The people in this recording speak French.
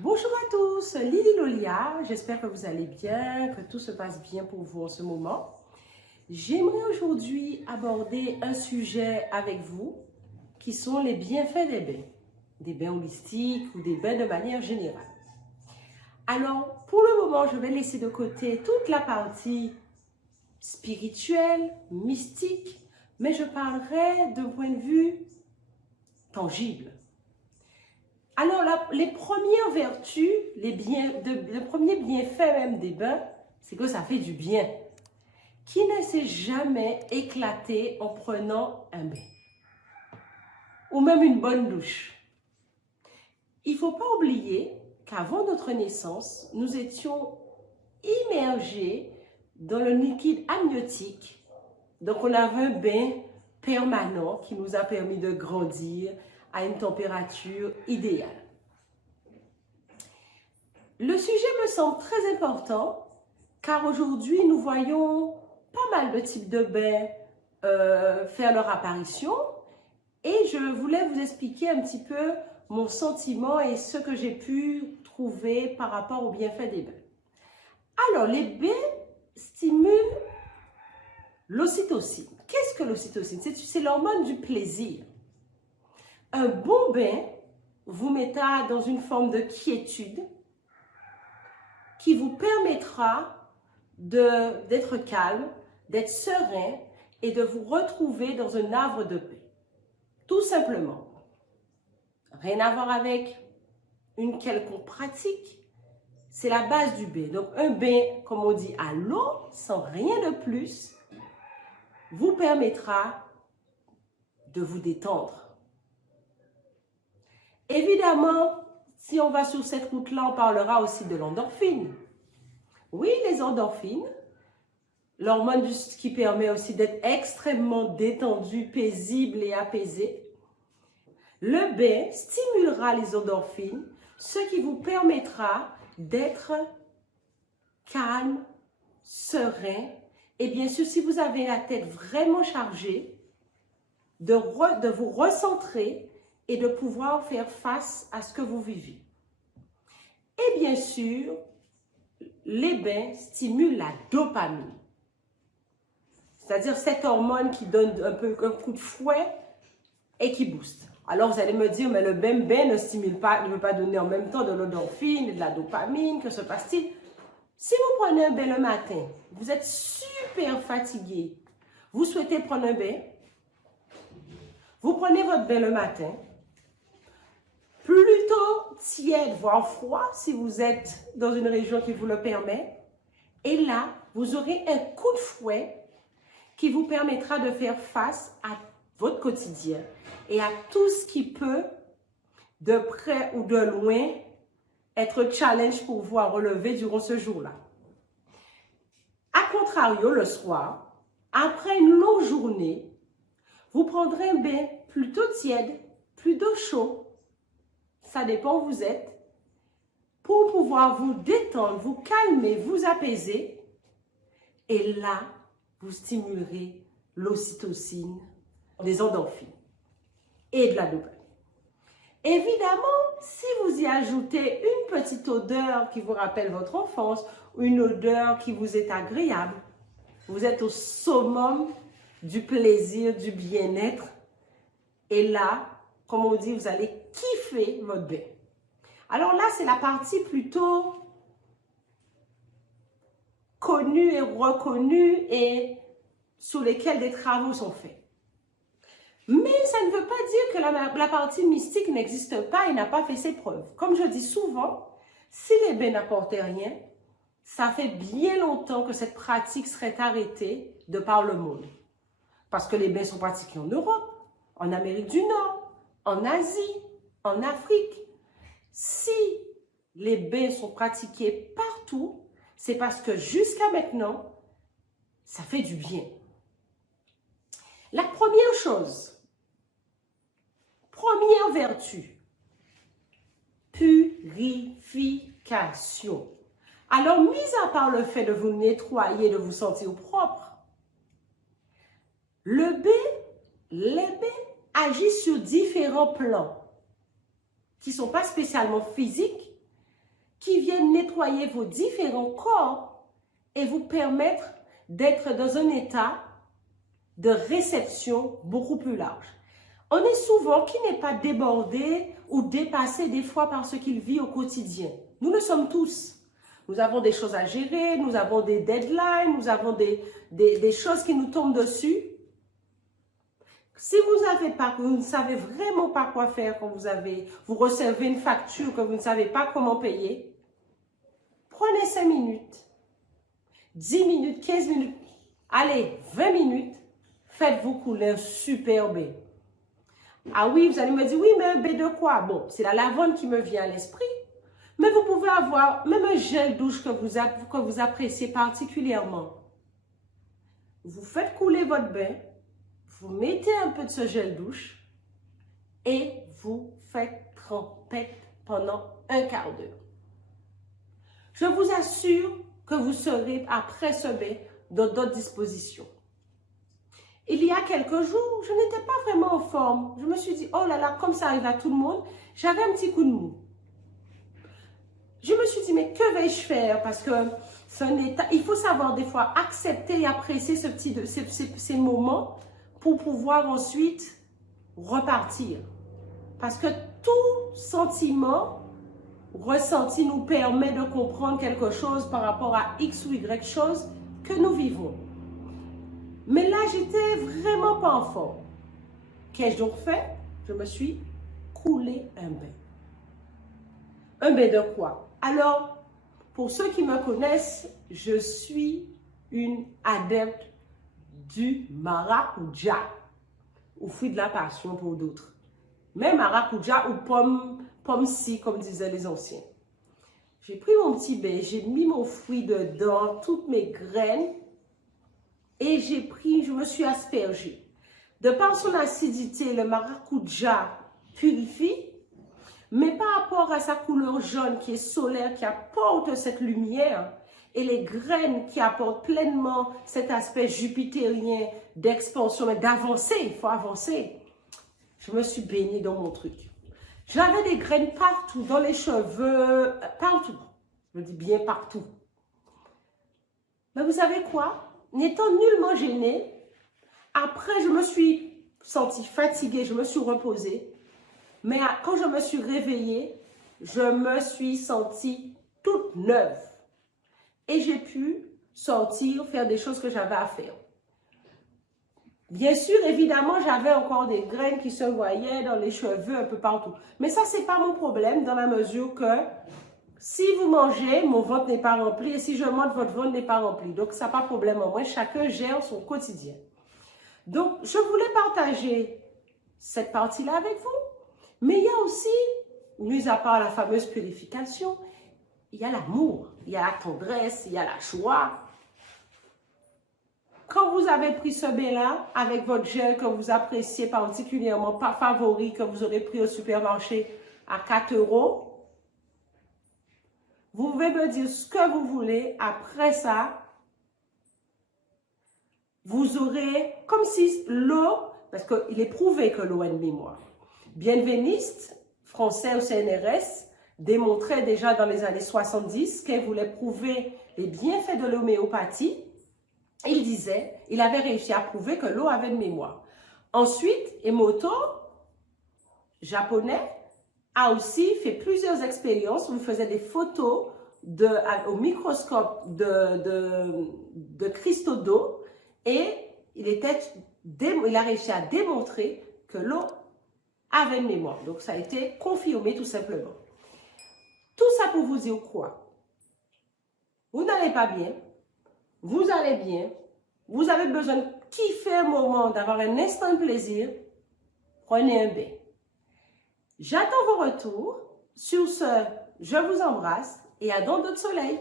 Bonjour à tous, Lily Lolia, j'espère que vous allez bien, que tout se passe bien pour vous en ce moment. J'aimerais aujourd'hui aborder un sujet avec vous qui sont les bienfaits des bains holistiques ou des bains de manière générale. Alors, pour le moment, je vais laisser de côté toute la partie spirituelle, mystique, mais je parlerai d'un point de vue tangible. Alors, les premières vertus, le premier bienfait même des bains, c'est que ça fait du bien. Qui ne s'est jamais éclaté en prenant un bain? Ou même une bonne douche? Il ne faut pas oublier qu'avant notre naissance, nous étions immergés dans le liquide amniotique. Donc, on avait un bain permanent qui nous a permis de grandir à une température idéale. Le sujet me semble très important car aujourd'hui, nous voyons pas mal de types de bains faire leur apparition et je voulais vous expliquer un petit peu mon sentiment et ce que j'ai pu trouver par rapport aux bienfaits des bains. Alors, les bains stimulent l'ocytocine. Qu'est-ce que l'ocytocine? C'est l'hormone du plaisir. Un bon bain vous mettra dans une forme de quiétude qui vous permettra d'être calme, d'être serein et de vous retrouver dans un havre de paix. Tout simplement. Rien à voir avec une quelconque pratique. C'est la base du bain. Donc un bain, comme on dit, à l'eau, sans rien de plus, vous permettra de vous détendre. Évidemment, si on va sur cette route-là, on parlera aussi de l'endorphine. Oui, les endorphines, l'hormone qui permet aussi d'être extrêmement détendu, paisible et apaisé. Le bain stimulera les endorphines, ce qui vous permettra d'être calme, serein. Et bien sûr, si vous avez la tête vraiment chargée, de vous recentrer et de pouvoir faire face à ce que vous vivez. Et bien sûr, les bains stimulent la dopamine. C'est-à-dire cette hormone qui donne un coup de fouet et qui booste. Alors vous allez me dire, mais le bain ne stimule pas, ne veut pas donner en même temps de l'endorphine et de la dopamine, que se passe-t-il? Si vous prenez un bain le matin, vous êtes super fatigué, vous souhaitez prendre un bain, vous prenez votre bain le matin, plutôt tiède, voire froid, si vous êtes dans une région qui vous le permet. Et là, vous aurez un coup de fouet qui vous permettra de faire face à votre quotidien et à tout ce qui peut, de près ou de loin, être challenge pour vous à relever durant ce jour-là. A contrario, le soir, après une longue journée, vous prendrez un bain plutôt tiède, plutôt chaud, ça dépend où vous êtes, pour pouvoir vous détendre, vous calmer, vous apaiser. Et là, vous stimulerez l'ocytocine, les endorphines et de la dopamine. Évidemment, si vous y ajoutez une petite odeur qui vous rappelle votre enfance, ou une odeur qui vous est agréable, vous êtes au summum du plaisir, du bien-être. Et là, comme on dit, vous allez kiffer votre bain. Alors là, c'est la partie plutôt connue et reconnue et sur lesquelles des travaux sont faits. Mais ça ne veut pas dire que la partie mystique n'existe pas et n'a pas fait ses preuves. Comme je dis souvent, si les bains n'apportaient rien, ça fait bien longtemps que cette pratique serait arrêtée de par le monde. Parce que les bains sont pratiqués en Europe, en Amérique du Nord, en Asie, en Afrique. Si les bains sont pratiqués partout, c'est parce que jusqu'à maintenant, ça fait du bien. La première chose, première vertu, purification. Alors, mis à part le fait de vous nettoyer, de vous sentir propre, les bains agissent sur différents plans qui ne sont pas spécialement physiques, qui viennent nettoyer vos différents corps et vous permettre d'être dans un état de réception beaucoup plus large. On est souvent qui n'est pas débordé ou dépassé des fois par ce qu'il vit au quotidien. Nous le sommes tous. Nous avons des choses à gérer, nous avons des deadlines, nous avons des choses qui nous tombent dessus. Si vous ne savez vraiment pas quoi faire quand vous recevez une facture que vous ne savez pas comment payer, prenez 5 minutes, 10 minutes, 15 minutes, allez, 20 minutes, faites-vous couler un super bain. Ah oui, vous allez me dire, oui, mais un bain de quoi? Bon, c'est la lavande qui me vient à l'esprit. Mais vous pouvez avoir même un gel douche que vous appréciez particulièrement. Vous faites couler votre bain, vous mettez un peu de ce gel douche et vous faites trempette pendant un quart d'heure. Je vous assure que vous serez, après ce bain, dans d'autres dispositions. Il y a quelques jours, je n'étais pas vraiment en forme. Je me suis dit, oh là là, comme ça arrive à tout le monde, j'avais un petit coup de mou. Je me suis dit, mais que vais-je faire? Parce que c'est un état, il faut savoir des fois accepter et apprécier ces moments pour pouvoir ensuite repartir. Parce que tout sentiment ressenti nous permet de comprendre quelque chose par rapport à X ou Y chose que nous vivons. Mais là, j'étais vraiment pas en forme. Qu'ai-je donc fait? Je me suis coulé un bain. Un bain de quoi? Alors, pour ceux qui me connaissent, je suis une adepte du maracuja, ou fruit de la passion pour d'autres. Mais maracuja ou pomme-ci, comme disaient les anciens. J'ai pris mon petit bain, j'ai mis mon fruit dedans, toutes mes graines, et je me suis aspergée. De par son acidité, le maracuja purifie, mais par rapport à sa couleur jaune qui est solaire, qui apporte cette lumière, et les graines qui apportent pleinement cet aspect jupitérien d'expansion, mais d'avancer, il faut avancer. Je me suis baignée dans mon truc. J'avais des graines partout, dans les cheveux, partout. Je dis bien partout. Mais vous savez quoi? N'étant nullement gênée, après je me suis sentie fatiguée, je me suis reposée. Mais quand je me suis réveillée, je me suis sentie toute neuve. Et j'ai pu sortir, faire des choses que j'avais à faire. Bien sûr, évidemment, j'avais encore des graines qui se voyaient dans les cheveux un peu partout. Mais ça, ce n'est pas mon problème dans la mesure que si vous mangez, mon ventre n'est pas rempli. Et si je mange, votre ventre n'est pas rempli. Donc, ça n'a pas de problème en moi. Chacun gère son quotidien. Donc, je voulais partager cette partie-là avec vous. Mais il y a aussi, mis à part la fameuse purification, il y a l'amour, il y a la tendresse, il y a la joie. Quand vous avez pris ce bain-là, avec votre gel que vous appréciez particulièrement, pas favori, que vous aurez pris au supermarché à 4 €, vous pouvez me dire ce que vous voulez. Après ça, vous aurez, comme si l'eau, parce qu'il est prouvé que l'eau a une mémoire. Bienveniste, français au CNRS, démontrait déjà dans les années 70 qu'elle voulait prouver les bienfaits de l'homéopathie. Il disait, il avait réussi à prouver que l'eau avait une mémoire. Ensuite, Emoto, japonais, a aussi fait plusieurs expériences où il faisait des photos au microscope de cristaux d'eau et il a réussi à démontrer que l'eau avait une mémoire. Donc, ça a été confirmé tout simplement. Tout ça pour vous dire quoi? Vous n'allez pas bien, vous allez bien, vous avez besoin de kiffer un moment, d'avoir un instant de plaisir, prenez un bain. J'attends vos retours. Sur ce, je vous embrasse et à dans d'autres soleils.